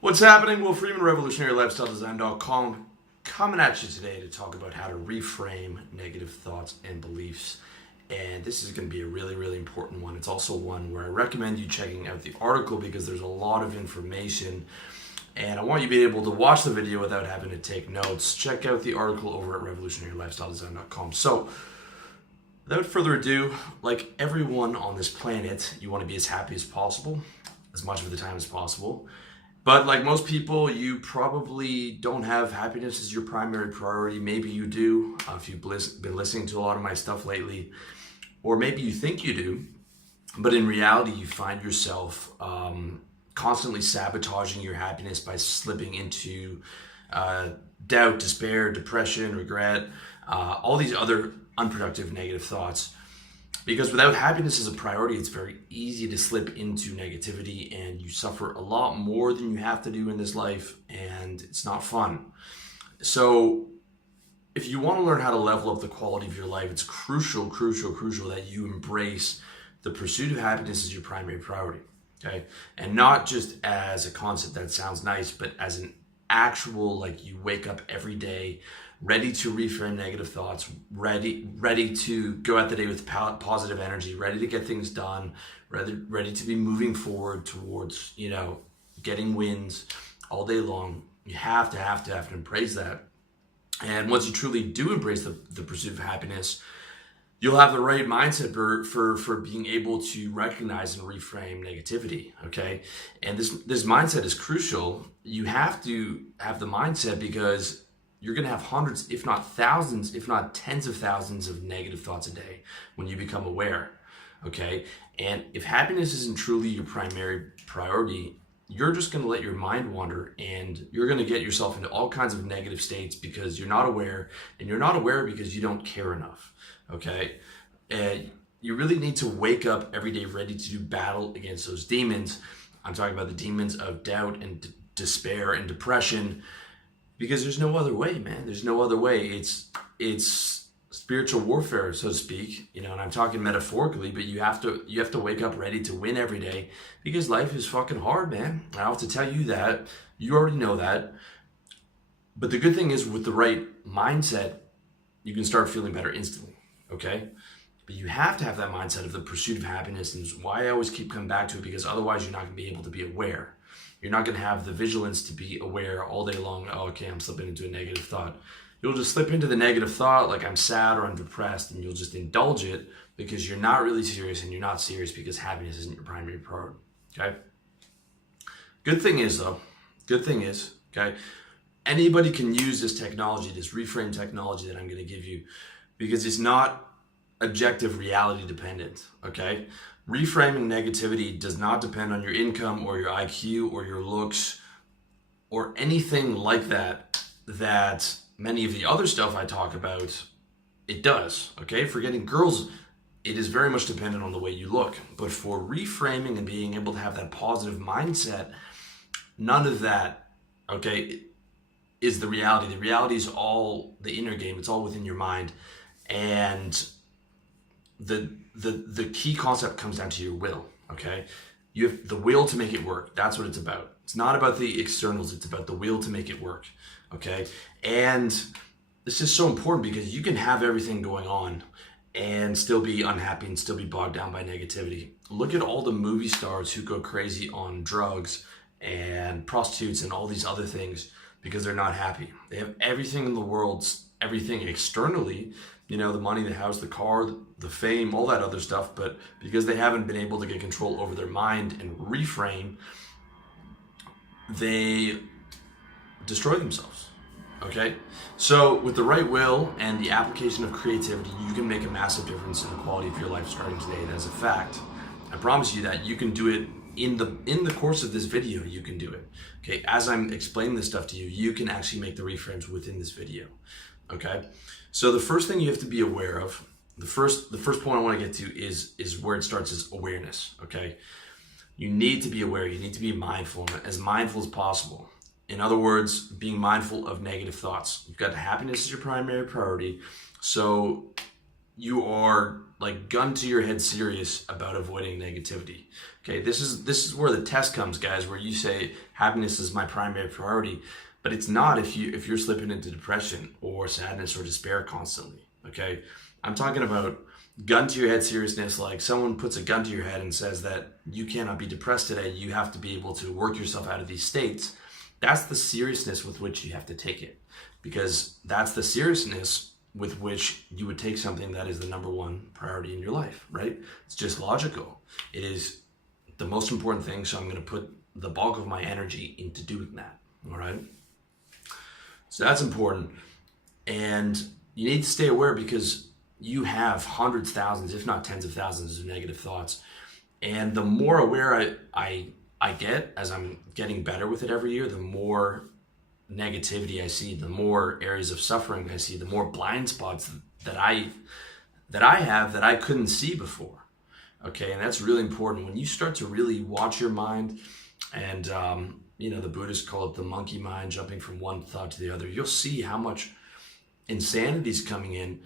What's happening? Will Freeman, RevolutionaryLifestyleDesign.com, coming at you today to talk about how to reframe negative thoughts and beliefs. And this is going to be a really, really important one. It's also one where I recommend you checking out the article because there's a lot of information. And I want you to be able to watch the video without having to take notes. Check out the article over at RevolutionaryLifestyleDesign.com. So, without further ado, like everyone on this planet, you want to be as happy as possible, as much of the time as possible. But like most people, you probably don't have happiness as your primary priority. Maybe you do, if you've been listening to a lot of my stuff lately. Or maybe you think you do, but in reality, you find yourself constantly sabotaging your happiness by slipping into doubt, despair, depression, regret, all these other unproductive negative thoughts. Because without happiness as a priority, it's very easy to slip into negativity and you suffer a lot more than you have to do in this life, and it's not fun. So if you want to learn how to level up the quality of your life, it's crucial that you embrace the pursuit of happiness as your primary priority, okay? And not just as a concept that sounds nice, but as an actual, like, you wake up every day ready to reframe negative thoughts, ready to go out the day with positive energy, ready to get things done, ready to be moving forward towards, getting wins all day long. You have to embrace that. And once you truly do embrace the pursuit of happiness, you'll have the right mindset for being able to recognize and reframe negativity, okay? And this mindset is crucial. You have to have the mindset because you're going to have hundreds, if not thousands, if not tens of thousands of negative thoughts a day when you become aware, okay? And if happiness isn't truly your primary priority, you're just going to let your mind wander and you're going to get yourself into all kinds of negative states because you're not aware, and you're not aware because you don't care enough, okay? And you really need to wake up every day ready to do battle against those demons. I'm talking about the demons of doubt and despair and depression, because there's no other way, man. There's no other way. It's spiritual warfare, so to speak, and I'm talking metaphorically, but you have to wake up ready to win every day because life is fucking hard, man. I don't have to tell you that. You already know that. But the good thing is, with the right mindset, you can start feeling better instantly, okay? But you have to have that mindset of the pursuit of happiness, and it's why I always keep coming back to it, because otherwise you're not going to be able to be aware. You're not going to have the vigilance to be aware all day long. Oh, okay, I'm slipping into a negative thought. You'll just slip into the negative thought like I'm sad or I'm depressed, and you'll just indulge it because you're not really serious, and you're not serious because happiness isn't your primary priority, okay? Good thing is, okay, anybody can use this technology, this reframe technology that I'm going to give you, because it's not objective reality dependent, okay? Reframing negativity does not depend on your income or your IQ or your looks or anything like that many of the other stuff I talk about, it does, okay? For getting girls, it is very much dependent on the way you look. But for reframing and being able to have that positive mindset, none of that, okay, is the reality. The reality is all the inner game. It's all within your mind. And the key concept comes down to your will, okay? You have the will to make it work. That's what it's about. It's not about the externals. It's about the will to make it work, okay? And this is so important because you can have everything going on and still be unhappy and still be bogged down by negativity. Look at all the movie stars who go crazy on drugs and prostitutes and all these other things because they're not happy. They have everything in the world, everything externally, the money, the house, the car, the fame, all that other stuff, but because they haven't been able to get control over their mind and reframe, they destroy themselves, okay? So with the right will and the application of creativity, you can make a massive difference in the quality of your life starting today. That is a fact. I promise you that you can do it in the course of this video. You can do it, okay? As I'm explaining this stuff to you, you can actually make the reframes within this video, okay? So the first thing you have to be aware of, the first point I want to get to is where it starts, is awareness, okay? You need to be aware. You need to be mindful as possible. In other words, being mindful of negative thoughts. You've got happiness as your primary priority, so you are like gun to your head serious about avoiding negativity. Okay, this is where the test comes, guys, where you say happiness is my primary priority, but it's not if you're slipping into depression or sadness or despair constantly. Okay, I'm talking about gun to your head seriousness, like someone puts a gun to your head and says that you cannot be depressed today, you have to be able to work yourself out of these states. That's the seriousness with which you have to take it, because that's the seriousness with which you would take something that is the number one priority in your life, right? It's just logical. It is the most important thing, so I'm going to put the bulk of my energy into doing that, all right? So that's important, and you need to stay aware, because you have hundreds, thousands, if not tens of thousands of negative thoughts. And the more aware I get as I'm getting better with it every year, the more negativity I see, the more areas of suffering I see, the more blind spots that I have that I couldn't see before. Okay, and that's really important. When you start to really watch your mind, and the Buddhists call it the monkey mind, jumping from one thought to the other, you'll see how much insanity is coming in.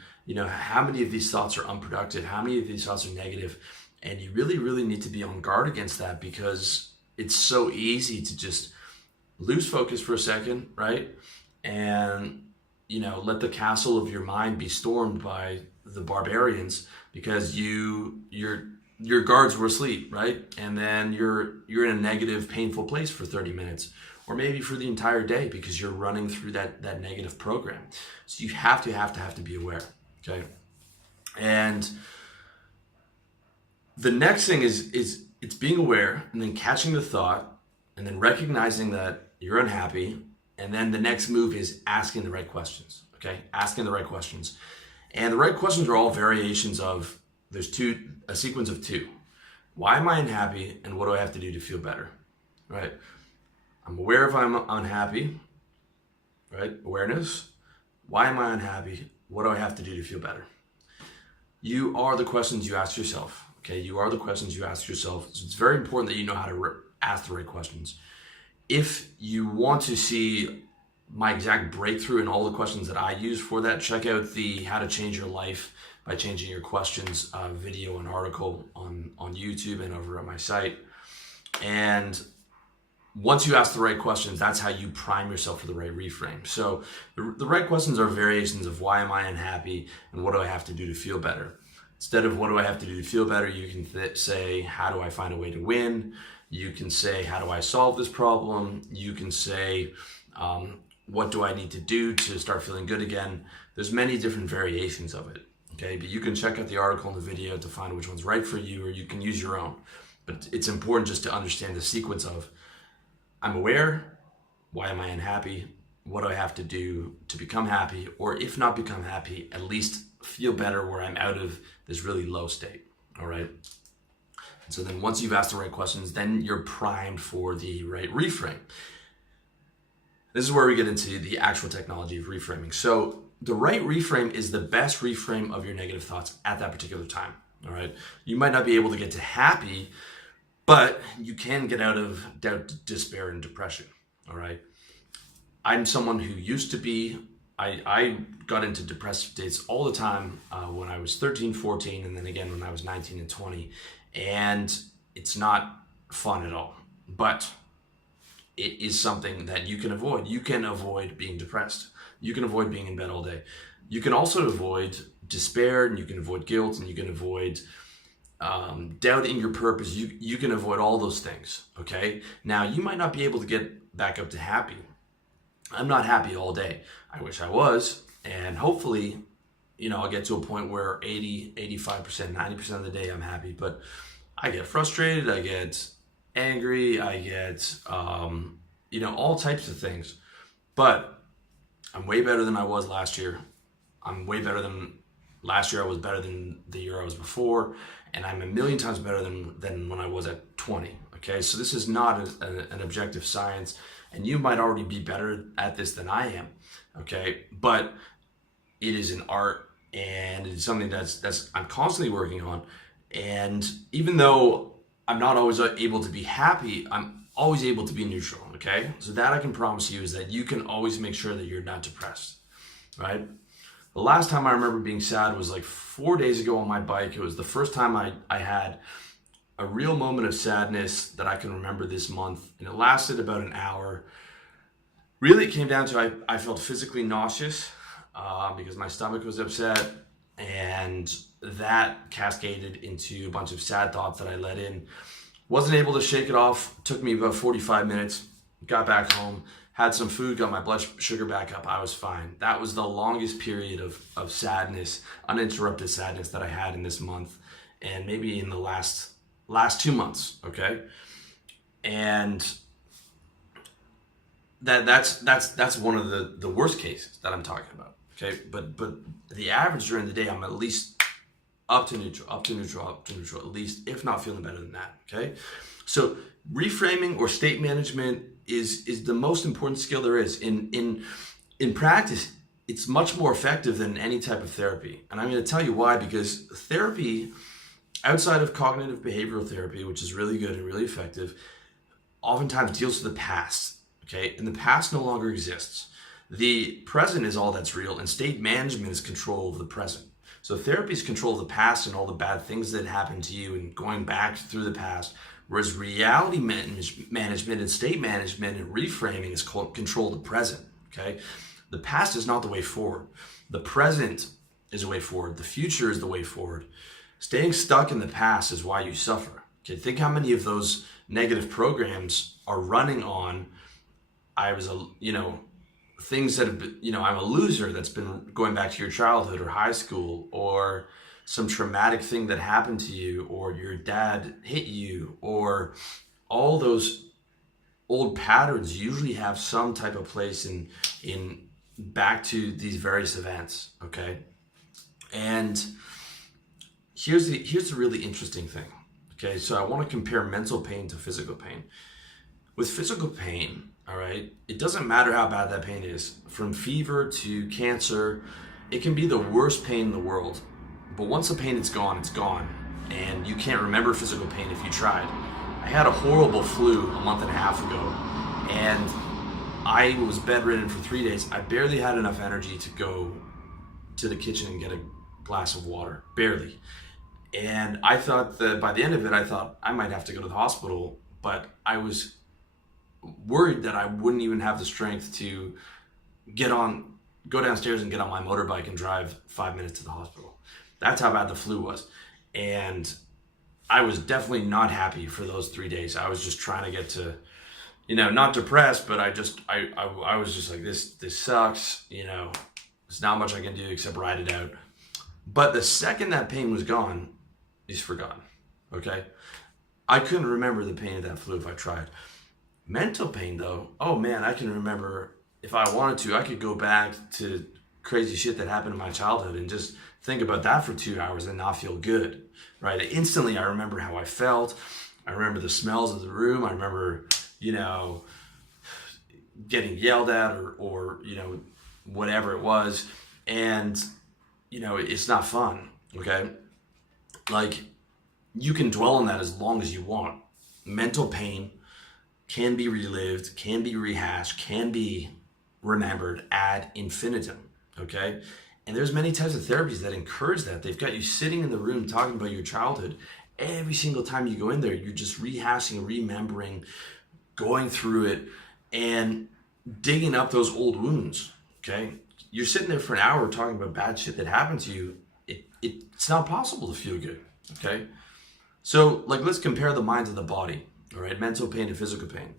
How many of these thoughts are unproductive, how many of these thoughts are negative, and you really, really need to be on guard against that, because it's so easy to just lose focus for a second, right? And, let the castle of your mind be stormed by the barbarians because your guards were asleep, right? And then you're in a negative, painful place for 30 minutes. Or maybe for the entire day, because you're running through that negative program. So you have to be aware, okay? And the next thing is it's being aware, and then catching the thought, and then recognizing that you're unhappy, and then the next move is asking the right questions, okay? Asking the right questions. And the right questions are all variations of, a sequence of two. Why am I unhappy, and what do I have to do to feel better, right? I'm aware if I'm unhappy, right? Awareness. Why am I unhappy? What do I have to do to feel better? You are the questions you ask yourself, okay? You are the questions you ask yourself. So it's very important that you know how to ask the right questions. If you want to see my exact breakthrough in all the questions that I use for that, check out the How to Change Your Life by Changing Your Questions video and article on YouTube and over at my site. And once you ask the right questions, that's how you prime yourself for the right reframe. So the right questions are variations of why am I unhappy and what do I have to do to feel better. Instead of what do I have to do to feel better, you can say, how do I find a way to win? You can say, how do I solve this problem? You can say, what do I need to do to start feeling good again? There's many different variations of it, okay? But you can check out the article and the video to find which one's right for you, or you can use your own. But it's important just to understand the sequence of, I'm aware, why am I unhappy? What do I have to do to become happy? Or if not become happy, at least feel better where I'm out of this really low state, all right? And so then once you've asked the right questions, then you're primed for the right reframe. This is where we get into the actual technology of reframing. So the right reframe is the best reframe of your negative thoughts at that particular time, all right? You might not be able to get to happy, but you can get out of doubt, despair, and depression, all right? I'm someone who used to be, I got into depressive states all the time when I was 13, 14, and then again when I was 19 and 20. And it's not fun at all, but it is something that you can avoid. You can avoid being depressed. You can avoid being in bed all day. You can also avoid despair, and you can avoid guilt, and you can avoid doubting your purpose. You can avoid all those things, okay? Now, you might not be able to get back up to happy. I'm not happy all day. I wish I was, and hopefully, I'll get to a point where 80, 85%, 90% of the day I'm happy, but I get frustrated, I get angry, I get, all types of things. But I'm way better than I was last year. I'm way better than last year. I was better than the year I was before. And I'm a million times better than when I was at 20, okay? So this is not an objective science, and you might already be better at this than I am, okay? But it is an art, and it's something that's I'm constantly working on. And even though I'm not always able to be happy, I'm always able to be neutral, okay? So that I can promise you is that you can always make sure that you're not depressed, right? The last time I remember being sad was like 4 days ago on my bike. It was the first time I had a real moment of sadness that I can remember this month, and it lasted about an hour. Really, it came down to I felt physically nauseous because my stomach was upset, and that cascaded into a bunch of sad thoughts that I let in. Wasn't able to shake it off. Took me about 45 minutes. Got back home, had some food, got my blood sugar back up. I was fine. That was the longest period of sadness, uninterrupted sadness that I had in this month, and maybe in the last 2 months. Okay, and that's one of the worst cases that I'm talking about. Okay, but the average during the day, I'm at least up to neutral, at least, if not feeling better than that. Okay, so reframing or state management is the most important skill there is. In practice, it's much more effective than any type of therapy, and I'm going to tell you why. Because therapy, outside of cognitive behavioral therapy, which is really good and really effective, oftentimes deals with the past. Okay, and the past no longer exists. The present is all that's real, and state management is control of the present. So therapy is control of the past and all the bad things that happened to you and going back through the past, whereas reality management and state management and reframing is control of the present. Okay, the past is not the way forward. The present is the way forward. The future is the way forward. Staying stuck in the past is why you suffer. Okay, think how many of those negative programs are running on things that have been, I'm a loser, that's been going back to your childhood or high school, or some traumatic thing that happened to you, or your dad hit you, or all those old patterns usually have some type of place in back to these various events. Okay, and here's the really interesting thing. Okay, so I want to compare mental pain to physical pain. With physical pain, all right, it doesn't matter how bad that pain is, from fever to cancer. It can be the worst pain in the world, but once the pain is gone, it's gone, and you can't remember physical pain if you tried. I had a horrible flu a month and a half ago, and I was bedridden for 3 days. I barely had enough energy to go to the kitchen and get a glass of water, barely. And I thought that by the end of it, I thought I might have to go to the hospital, but I was worried that I wouldn't even have the strength to go downstairs and get on my motorbike and drive 5 minutes to the hospital. That's how bad the flu was. And I was definitely not happy for those 3 days. I was just trying to get to, not depressed, but I was just like, this sucks. There's not much I can do except ride it out. But the second that pain was gone, it's forgotten. Okay? I couldn't remember the pain of that flu if I tried. Mental pain, though, oh man, I can remember. If I wanted to, I could go back to crazy shit that happened in my childhood and just think about that for 2 hours and not feel good, right? Instantly, I remember how I felt. I remember the smells of the room. I remember, getting yelled at or whatever it was. And, it's not fun, okay? Like, you can dwell on that as long as you want. Mental pain can be relived, can be rehashed, can be remembered ad infinitum, okay? And there's many types of therapies that encourage that. They've got you sitting in the room talking about your childhood. Every single time you go in there, you're just rehashing, remembering, going through it, and digging up those old wounds, okay? You're sitting there for an hour talking about bad shit that happened to you. It's not possible to feel good, okay? So, let's compare the mind and the body. All right, mental pain and physical pain.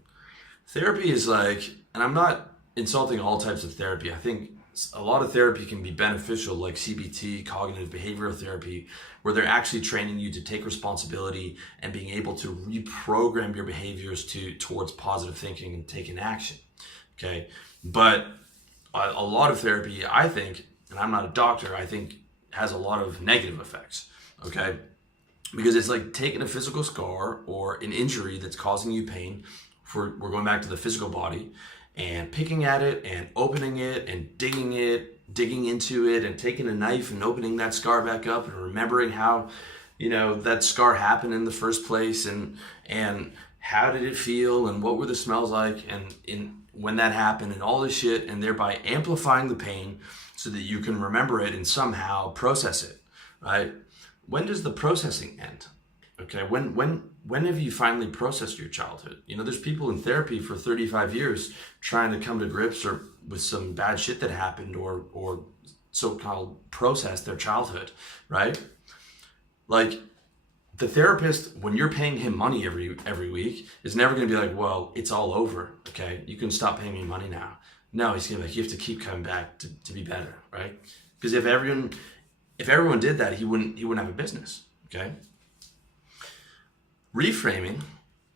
Therapy is and I'm not insulting all types of therapy. I think a lot of therapy can be beneficial, like CBT, cognitive behavioral therapy, where they're actually training you to take responsibility and being able to reprogram your behaviors towards positive thinking and taking action. Okay, but a lot of therapy, I think, and I'm not a doctor, I think has a lot of negative effects. Okay. Because it's like taking a physical scar or an injury that's causing you pain, we're going back to the physical body, and picking at it and opening it and digging into it and taking a knife and opening that scar back up and remembering how, that scar happened in the first place and how did it feel and what were the smells like and when that happened and all this shit, and thereby amplifying the pain so that you can remember it and somehow process it, right? When does the processing end? Okay, when have you finally processed your childhood? You know, there's people in therapy for 35 years trying to come to grips or with some bad shit that happened or so-called process their childhood, right? Like, the therapist, when you're paying him money every week, is never going to be like, well, it's all over, okay? You can stop paying me money now. No, he's going to be like, you have to keep coming back to be better, right? Because if everyone did that, he wouldn't have a business, okay? Reframing,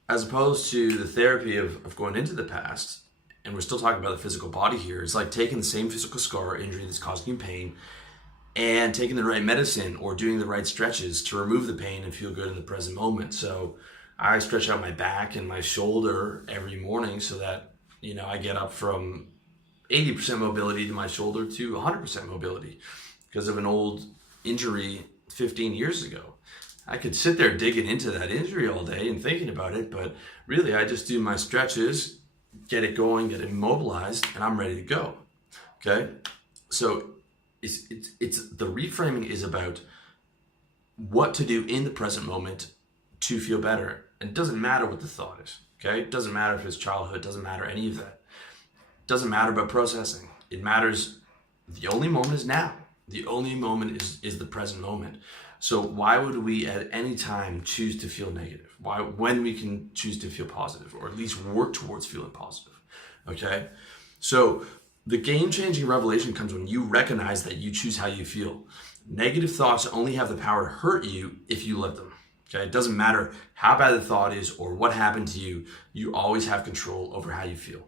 as opposed to the therapy of going into the past, and we're still talking about the physical body here, it's like taking the same physical scar or injury that's causing you pain and taking the right medicine or doing the right stretches to remove the pain and feel good in the present moment. So I stretch out my back and my shoulder every morning so that, you know, I get up from 80% mobility to my shoulder to 100% mobility because of an old injury 15 years ago. I could sit there digging into that injury all day and thinking about it, but really I just do my stretches, get it going, get it immobilized, and I'm ready to go. Okay? So it's the reframing is about what to do in the present moment to feel better. And it doesn't matter what the thought is. Okay? It doesn't matter if it's childhood, it doesn't matter any of that. It doesn't matter about processing. It matters, the only moment is now. The only moment is the present moment. So why would we at any time choose to feel negative? Why, when we can choose to feel positive, or at least work towards feeling positive? Okay? So the game-changing revelation comes when you recognize that you choose how you feel. Negative thoughts only have the power to hurt you if you let them. Okay? It doesn't matter how bad the thought is or what happened to you. You always have control over how you feel.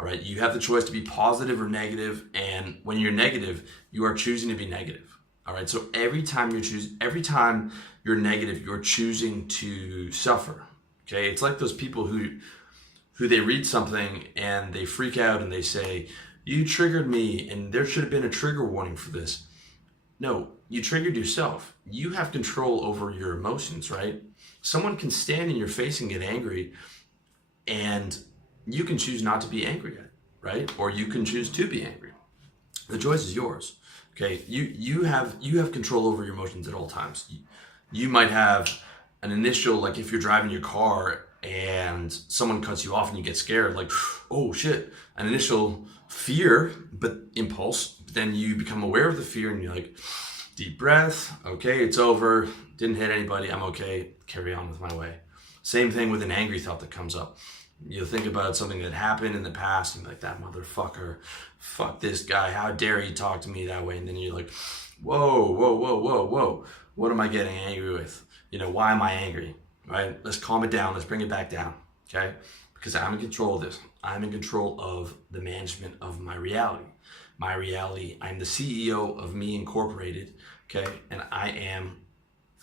All right? You have the choice to be positive or negative, and when you're negative, you are choosing to be negative. All right, so every time you're negative, you're choosing to suffer. Okay, it's like those people who they read something and they freak out and they say, "You triggered me, and there should have been a trigger warning for this." No, you triggered yourself. You have control over your emotions, right? Someone can stand in your face and get angry, and you can choose not to be angry at it, right? Or you can choose to be angry. The choice is yours. Okay, you have control over your emotions at all times. You might have an initial, like if you're driving your car and someone cuts you off and you get scared, like, oh shit, an initial fear, but impulse. Then you become aware of the fear and you're like, deep breath, okay, it's over, didn't hit anybody, I'm okay, carry on with my way. Same thing with an angry thought that comes up. You'll think about something that happened in the past and be like, that motherfucker, fuck this guy, how dare he talk to me that way? And then you're like, whoa, what am I getting angry with? You know, why am I angry? Right? Let's calm it down. Let's bring it back down. Okay? Because I'm in control of this. I'm in control of the management of my reality. My reality, I'm the CEO of Me Incorporated. Okay? And I am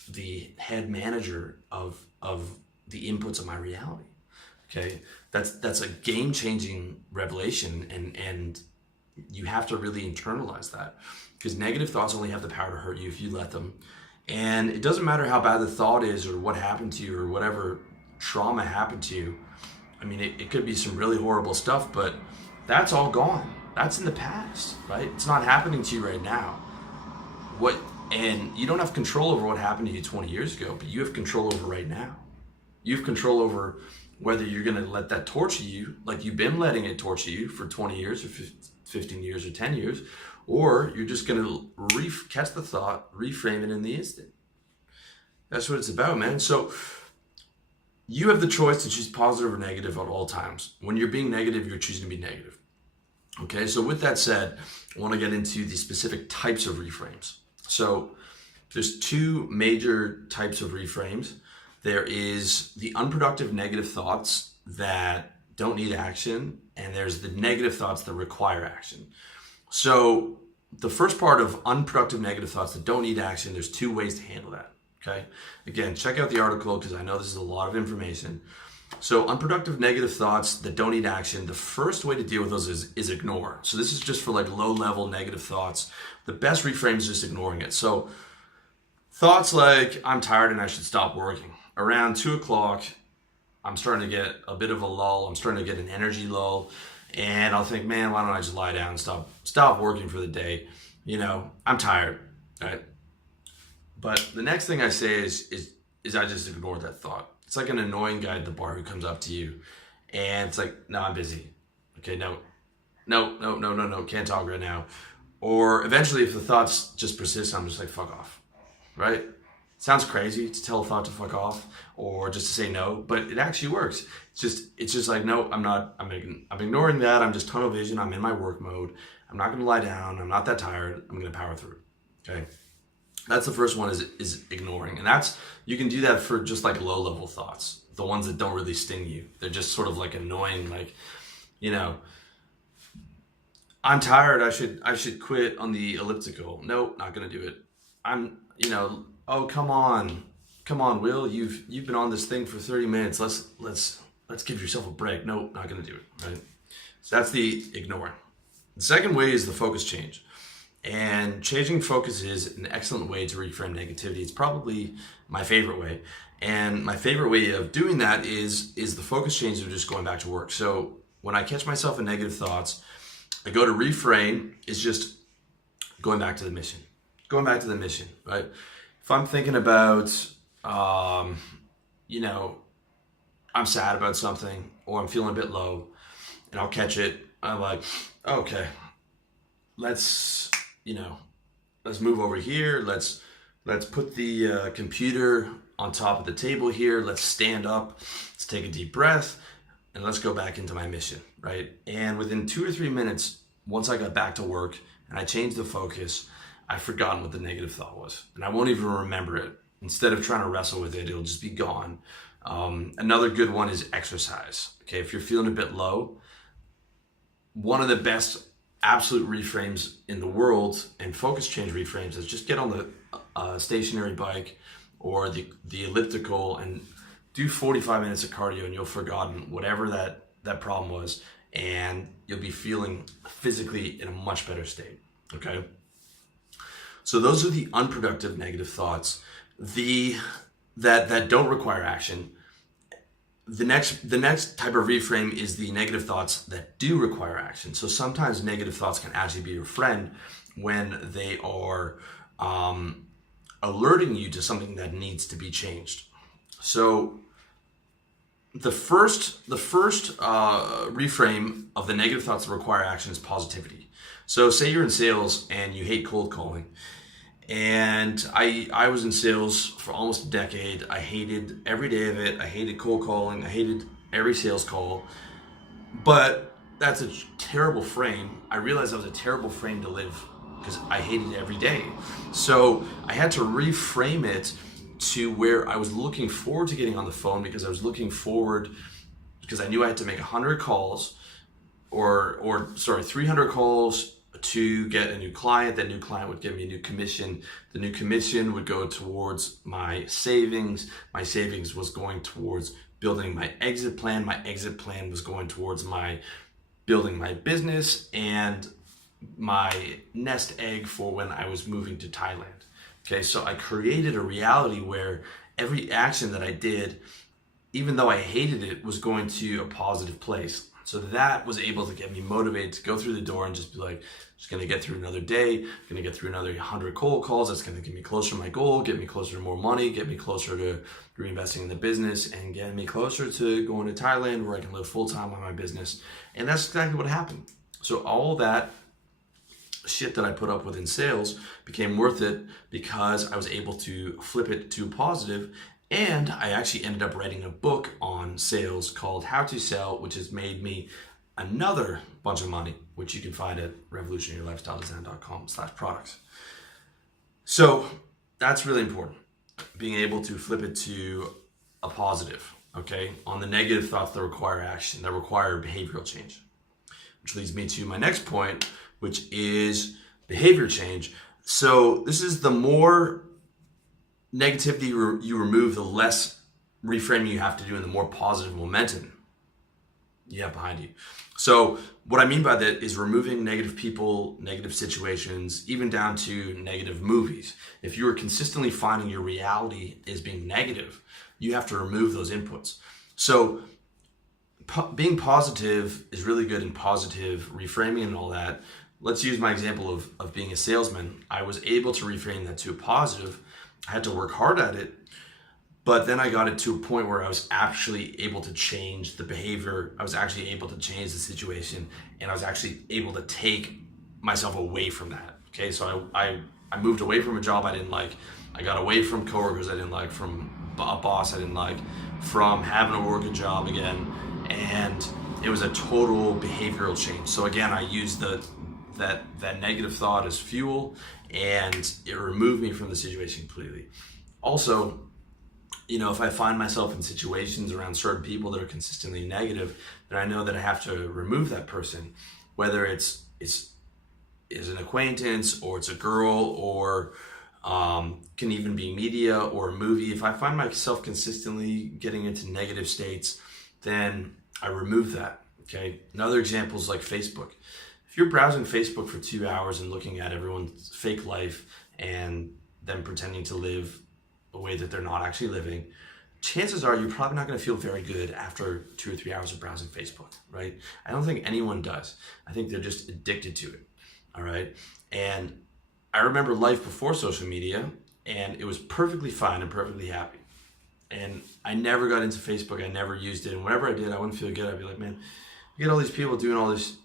the head manager of the inputs of my reality. Okay, that's a game-changing revelation, and you have to really internalize that, because negative thoughts only have the power to hurt you if you let them. And it doesn't matter how bad the thought is or what happened to you or whatever trauma happened to you. I mean, it could be some really horrible stuff, but that's all gone. That's in the past, right? It's not happening to you right now. And you don't have control over what happened to you 20 years ago, but you have control over right now. You have control over whether you're going to let that torture you, like you've been letting it torture you for 20 years or 15 years or 10 years, or you're just going to catch the thought, reframe it in the instant. That's what it's about, man. So you have the choice to choose positive or negative at all times. When you're being negative, you're choosing to be negative. Okay, so with that said, I want to get into the specific types of reframes. So there's two major types of reframes. There is the unproductive negative thoughts that don't need action, and there's the negative thoughts that require action. So the first part of unproductive negative thoughts that don't need action, there's two ways to handle that, okay? Again, check out the article because I know this is a lot of information. So unproductive negative thoughts that don't need action, the first way to deal with those is ignore. So this is just for like low-level negative thoughts. The best reframe is just ignoring it. So thoughts like, I'm tired and I should stop working. Around 2 o'clock, I'm starting to get a bit of a lull. I'm starting to get an energy lull. And I'll think, man, why don't I just lie down and stop working for the day? I'm tired, right? But the next thing I say is I just ignore that thought. It's like an annoying guy at the bar who comes up to you and it's like, no, I'm busy. Okay, no, no, no, no, no, no, can't talk right now. Or eventually if the thoughts just persist, I'm just like, fuck off, right? Sounds crazy to tell a thought to fuck off or just to say no, but it actually works. It's just like, no, I'm ignoring that. I'm just tunnel vision. I'm in my work mode. I'm not going to lie down. I'm not that tired. I'm going to power through. Okay. That's the first one is ignoring. And you can do that for just like low level thoughts, the ones that don't really sting you. They're just sort of like annoying, like, you know, I'm tired. I should quit on the elliptical. Nope, not gonna do it. Oh, come on, Will. You've been on this thing for 30 minutes. Let's give yourself a break. Nope, not gonna do it. Right. So that's the ignoring. The second way is the focus change. And changing focus is an excellent way to reframe negativity. It's probably my favorite way. And my favorite way of doing that is the focus change of just going back to work. So when I catch myself in negative thoughts, I go to reframe is just going back to the mission. Going back to the mission, right? If I'm thinking about, I'm sad about something or I'm feeling a bit low and I'll catch it. I'm like, okay, let's move over here. Let's put the computer on top of the table here. Let's stand up. Let's take a deep breath and let's go back into my mission, right? And within 2 or 3 minutes, once I got back to work and I changed the focus, I've forgotten what the negative thought was and I won't even remember it. Instead of trying to wrestle with it, it'll just be gone. Another good one is exercise. Okay, if you're feeling a bit low, one of the best absolute reframes in the world and focus change reframes is just get on the stationary bike or the elliptical and do 45 minutes of cardio and you'll have forgotten whatever that problem was and you'll be feeling physically in a much better state. Okay, so those are the unproductive negative thoughts that don't require action. The next type of reframe is the negative thoughts that do require action. So sometimes negative thoughts can actually be your friend when they are alerting you to something that needs to be changed. So the first reframe of the negative thoughts that require action is positivity. So say you're in sales and you hate cold calling. And I was in sales for almost a decade. I hated every day of it. I hated cold calling. I hated every sales call. But that's a terrible frame. I realized that was a terrible frame to live because I hated it every day. So I had to reframe it to where I was looking forward to getting on the phone because I knew I had to make 100 calls or 300 calls to get a new client. That new client would give me a new commission. The new commission would go towards my savings. My savings was going towards building my exit plan. My exit plan was going towards my building my business and my nest egg for when I was moving to Thailand. Okay, so I created a reality where every action that I did, even though I hated it, was going to a positive place. So that was able to get me motivated to go through the door and just be like, just gonna get through another day, gonna get through another 100 cold calls. That's gonna get me closer to my goal, get me closer to more money, get me closer to reinvesting in the business, and get me closer to going to Thailand where I can live full time on my business. And that's exactly what happened. So all that shit that I put up with in sales became worth it because I was able to flip it to positive. And I actually ended up writing a book on sales called How to Sell, which has made me another bunch of money, which you can find at revolutionarylifestyledesign.com/products. So that's really important, being able to flip it to a positive, okay, on the negative thoughts that require action, that require behavioral change. Which leads me to my next point, which is behavior change. So this is the more negativity you remove, the less reframing you have to do and the more positive momentum you have behind you. So what I mean by that is removing negative people, negative situations, even down to negative movies. If you are consistently finding your reality is being negative, you have to remove those inputs. So being positive is really good in positive reframing and all that. let's use my example of being a salesman. I was able to reframe that to a positive. I had to work hard at it, but then I got it to a point where I was actually able to change the behavior. I was actually able to change the situation, and I was actually able to take myself away from that. Okay, so I moved away from a job I didn't like. I got away from coworkers I didn't like, from a boss I didn't like, from having to work a job again, and it was a total behavioral change. So again, I used that negative thought as fuel, and it removed me from the situation completely. Also, if I find myself in situations around certain people that are consistently negative, then I know that I have to remove that person, whether it's an acquaintance, or it's a girl, or can even be media or a movie. If I find myself consistently getting into negative states, then I remove that. Okay. Another example is like Facebook. If you're browsing Facebook for 2 hours and looking at everyone's fake life and them pretending to live a way that they're not actually living, chances are you're probably not going to feel very good after 2 or 3 hours of browsing Facebook, right? I don't think anyone does. I think they're just addicted to it, all right? And I remember life before social media, and it was perfectly fine and perfectly happy. And I never got into Facebook. I never used it. And whenever I did, I wouldn't feel good. I'd be like, man, you get all these people doing all this,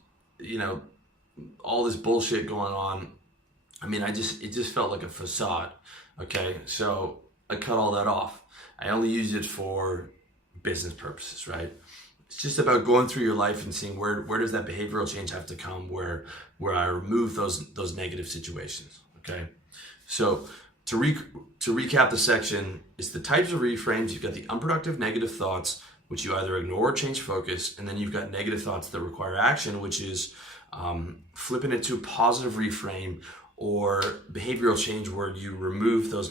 all this bullshit going on. I mean, it just felt like a facade. Okay, so I cut all that off. I only use it for business purposes, right? It's just about going through your life and seeing where does that behavioral change have to come, where I remove those negative situations. Okay, so to recap the section, it's the types of reframes. You've got the unproductive negative thoughts, which you either ignore or change focus, and then you've got negative thoughts that require action, which is flipping it to a positive reframe, or behavioral change where you remove those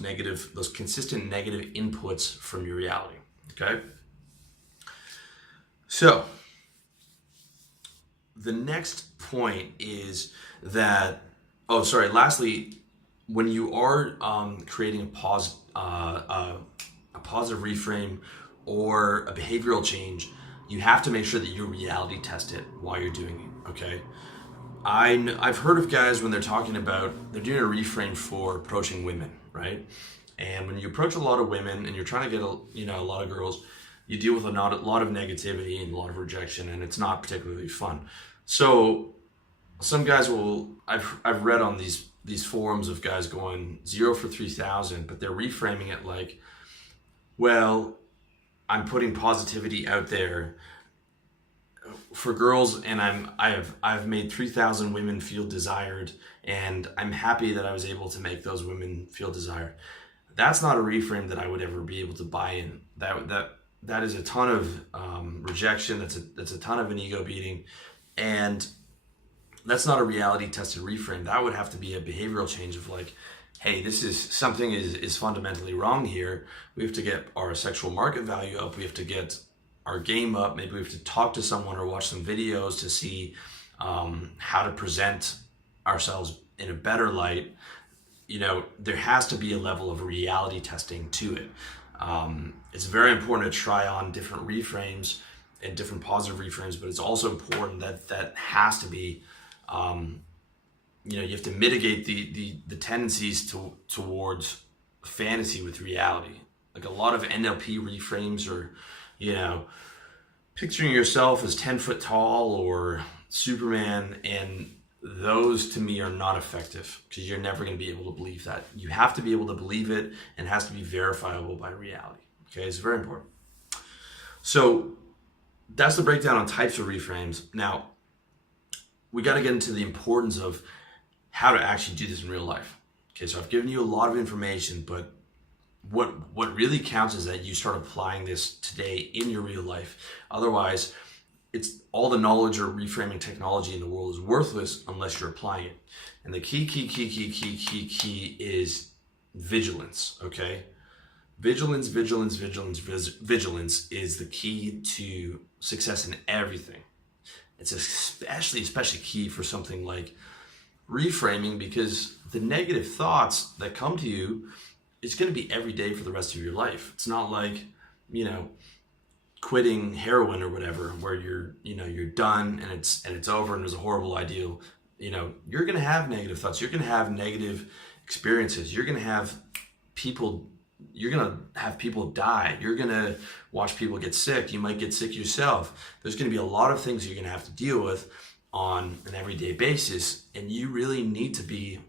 consistent negative inputs from your reality. Okay? So the next point is that, lastly, when you are creating a positive reframe or a behavioral change, you have to make sure that you reality test it while you're doing it, okay? I've heard of guys when they're talking about, they're doing a reframe for approaching women, right? And when you approach a lot of women and you're trying to get a lot of girls, you deal with a lot of negativity and a lot of rejection, and it's not particularly fun. So some guys I've read on these forums of guys going 0 for 3,000, but they're reframing it like, well, I'm putting positivity out there for girls, and I've made 3,000 women feel desired, and I'm happy that I was able to make those women feel desired. That's not a reframe that I would ever be able to buy in. That is a ton of rejection. That's a ton of an ego beating, and that's not a reality tested reframe. That would have to be a behavioral change of like, hey, something is fundamentally wrong here. We have to get our sexual market value up. We have to get our game up. Maybe we have to talk to someone or watch some videos to see how to present ourselves in a better light. There has to be a level of reality testing to it. It's very important to try on different reframes and different positive reframes, but it's also important that has to be, you have to mitigate the tendencies towards fantasy with reality. Like a lot of NLP reframes are, picturing yourself as 10 foot tall or Superman, and those to me are not effective because you're never going to be able to believe that. You have to be able to believe it, and it has to be verifiable by reality. Okay, it's very important. So that's the breakdown on types of reframes. Now, we got to get into the importance of how to actually do this in real life. Okay, so I've given you a lot of information, but what really counts is that you start applying this today in your real life. Otherwise, it's all the knowledge or reframing technology in the world is worthless unless you're applying it. And the key is vigilance, okay? Vigilance is the key to success in everything. It's especially key for something like reframing, because the negative thoughts that come to you, it's going to be every day for the rest of your life. It's not like, quitting heroin or whatever, where you're done and it's over and it was a horrible you're going to have negative thoughts. You're going to have negative experiences. You're going to have people die. You're going to watch people get sick. You might get sick yourself. There's going to be a lot of things you're going to have to deal with on an everyday basis. And you really need to be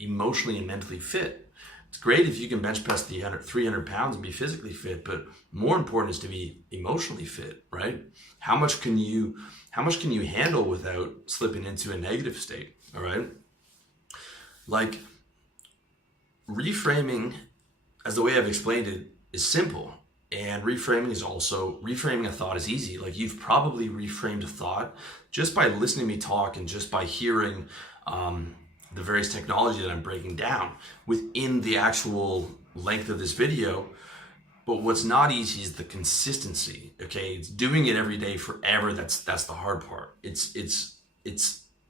emotionally and mentally fit. It's great if you can bench press 300 pounds and be physically fit, but more important is to be emotionally fit, right? How much can you handle without slipping into a negative state? All right. Like, reframing, as the way I've explained it, is simple. And reframing a thought is easy. Like, you've probably reframed a thought just by listening to me talk and just by hearing the various technology that I'm breaking down within the actual length of this video. But what's not easy is the consistency. Okay, it's doing it every day forever. That's the hard part. It's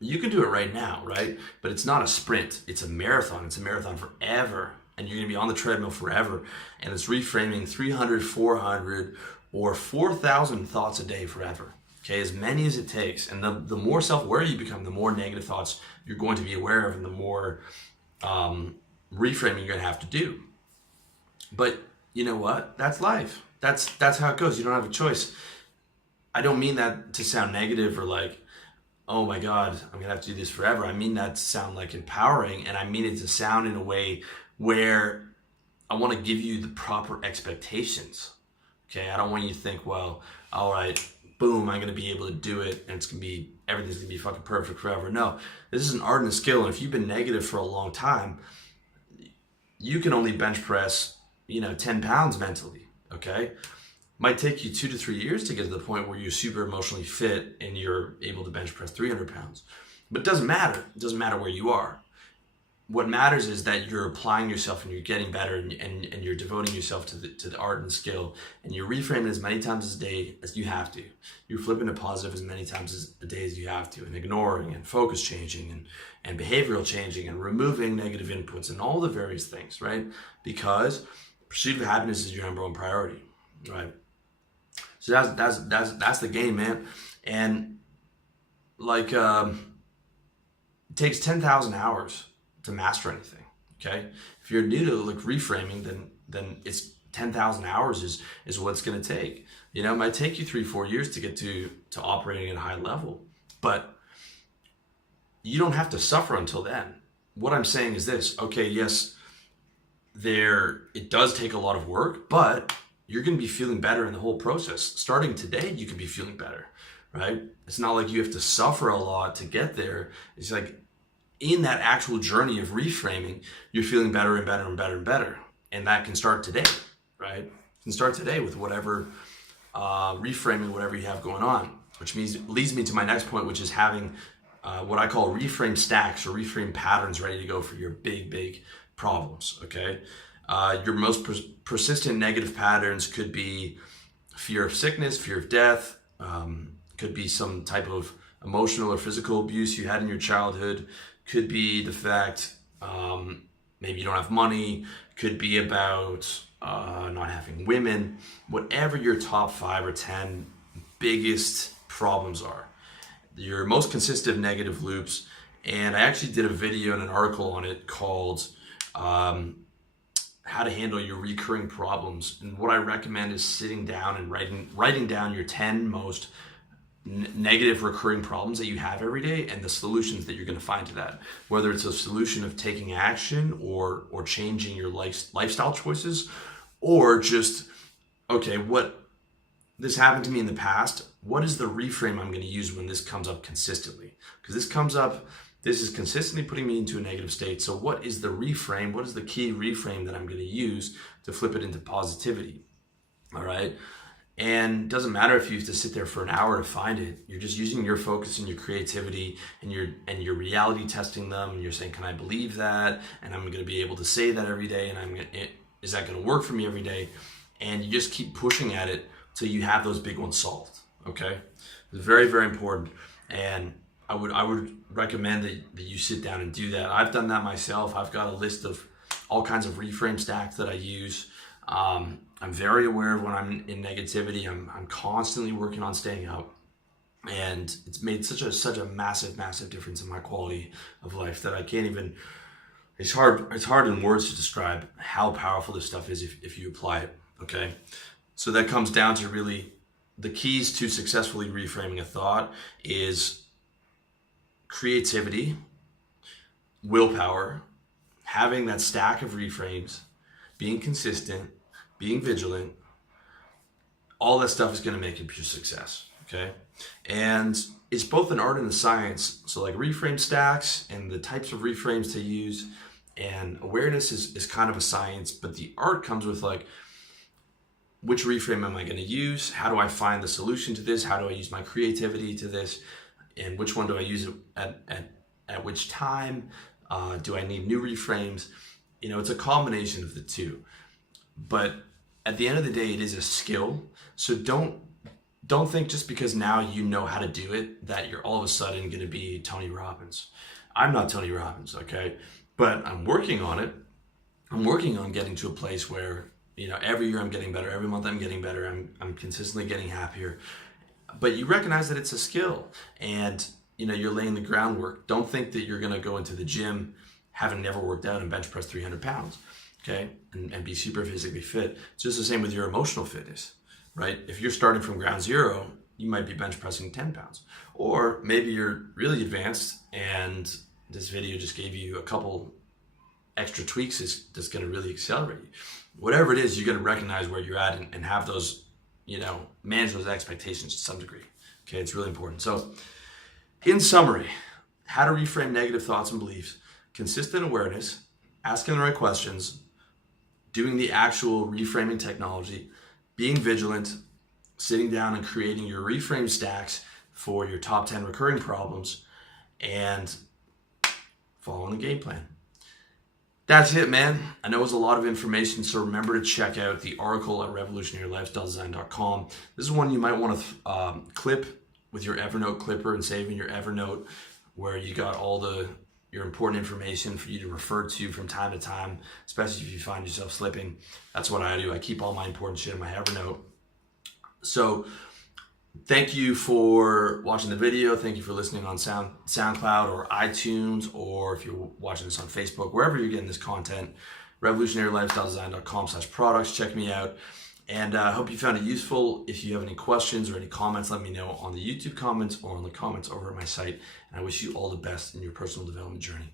you can do it right now, right? But it's not a sprint. It's a marathon. It's a marathon forever, and you're gonna be on the treadmill forever. And it's reframing 300, 400, or 4,000 thoughts a day forever. Okay, as many as it takes. And the more self-aware you become, the more negative thoughts you're going to be aware of, and the more reframing you're gonna have to do. But you know what? That's life. That's how it goes. You don't have a choice. I don't mean that to sound negative or like, oh my God, I'm gonna have to do this forever. I mean that to sound like empowering, and I mean it to sound in a way where I want to give you the proper expectations. Okay, I don't want you to think, well, all right, boom, I'm gonna be able to do it, and everything's gonna be fucking perfect forever. No, this is an art and a skill, and if you've been negative for a long time, you can only bench press 10 pounds mentally. Okay, might take you 2 to 3 years to get to the point where you're super emotionally fit and you're able to bench press 300 pounds. But it doesn't matter. It doesn't matter where you are. What matters is that you're applying yourself and you're getting better, and you're devoting yourself to the art and skill, and you're reframing as many times a day as you have to. You're flipping to positive as many times a day as you have to, and ignoring and focus changing and behavioral changing and removing negative inputs and all the various things, right? Because pursuit of happiness is your number one priority, right? So that's the game, man. And like, it takes 10,000 hours to master anything. Okay, if you're new to like reframing, then it's 10,000 hours is what it's going to take. It might take you 3-4 years to get to operating at a high level, but you don't have to suffer until then. What I'm saying is this: okay, yes, it does take a lot of work, but you're going to be feeling better in the whole process. Starting today, you can be feeling better, right? It's not like you have to suffer a lot to get there. It's like in that actual journey of reframing, you're feeling better and better and better and better. And that can start today, right? You can start today with whatever, reframing whatever you have going on, which leads me to my next point, which is having what I call reframe stacks or reframe patterns ready to go for your big problems, okay? Your most persistent negative patterns could be fear of sickness, fear of death, could be some type of emotional or physical abuse you had in your childhood, could be the fact maybe you don't have money, could be about not having women. Whatever your top 5 or 10 biggest problems are, your most consistent negative loops. And I actually did a video and an article on it called how to handle your recurring problems. And what I recommend is sitting down and writing down your 10 most negative recurring problems that you have every day and the solutions that you're going to find to that. Whether it's a solution of taking action or changing your lifestyle choices, or just, okay, this happened to me in the past. What is the reframe I'm going to use when this comes up consistently? Because this is consistently putting me into a negative state. So what is the reframe? What is the key reframe that I'm going to use to flip it into positivity? All right. And it doesn't matter if you have to sit there for an hour to find it. You're just using your focus and your creativity, and you're reality testing them. And you're saying, can I believe that? And I'm going to be able to say that every day. And is that going to work for me every day? And you just keep pushing at it till you have those big ones solved. Okay. It's very, very important. And I would recommend that you sit down and do that. I've done that myself. I've got a list of all kinds of reframe stacks that I use. I'm very aware of when I'm in negativity. I'm constantly working on staying out. And it's made such a massive difference in my quality of life that I can't even, it's hard in words to describe how powerful this stuff is if you apply it. Okay. So that comes down to really the keys to successfully reframing a thought is creativity, willpower, having that stack of reframes, being consistent, being vigilant. All that stuff is going to make it pure success. Okay. And it's both an art and a science. So like reframe stacks and the types of reframes to use, and awareness is kind of a science, but the art comes with like, which reframe am I going to use? How do I find the solution to this? How do I use my creativity to this? And which one do I use at which time? Do I need new reframes? You know, it's a combination of the two. But at the end of the day, it is a skill. So don't think just because now you know how to do it that you're all of a sudden going to be Tony Robbins. I'm not Tony Robbins, okay? But I'm working on it. I'm working on getting to a place where, you know, every year I'm getting better. Every month I'm getting better. I'm consistently getting happier. But you recognize that it's a skill, and you know you're laying the groundwork. Don't think that you're going to go into the gym having never worked out and bench press 300 pounds, okay, and be super physically fit. It's just the same with your emotional fitness, right? If you're starting from ground zero, you might be bench pressing 10 pounds, or maybe you're really advanced and this video just gave you a couple extra tweaks that's going to really accelerate you. Whatever it is, you got to recognize where you're at and have those, you know, manage those expectations to some degree. Okay, it's really important. So, in summary, how to reframe negative thoughts and beliefs: consistent awareness, asking the right questions, doing the actual reframing technology, being vigilant, sitting down and creating your reframe stacks for your top 10 recurring problems, and following a game plan. That's it, man. I know it was a lot of information, so remember to check out the article at revolutionarylifestyledesign.com. This is one you might want to clip with your Evernote clipper and save in your Evernote, where you got all your important information for you to refer to from time to time, especially if you find yourself slipping. That's what I do. I keep all my important shit in my Evernote. So thank you for watching the video. Thank you for listening on SoundCloud or iTunes, or if you're watching this on Facebook, wherever you're getting this content, revolutionarylifestyledesign.com/products. Check me out. And I hope you found it useful. If you have any questions or any comments, let me know on the YouTube comments or on the comments over at my site. And I wish you all the best in your personal development journey.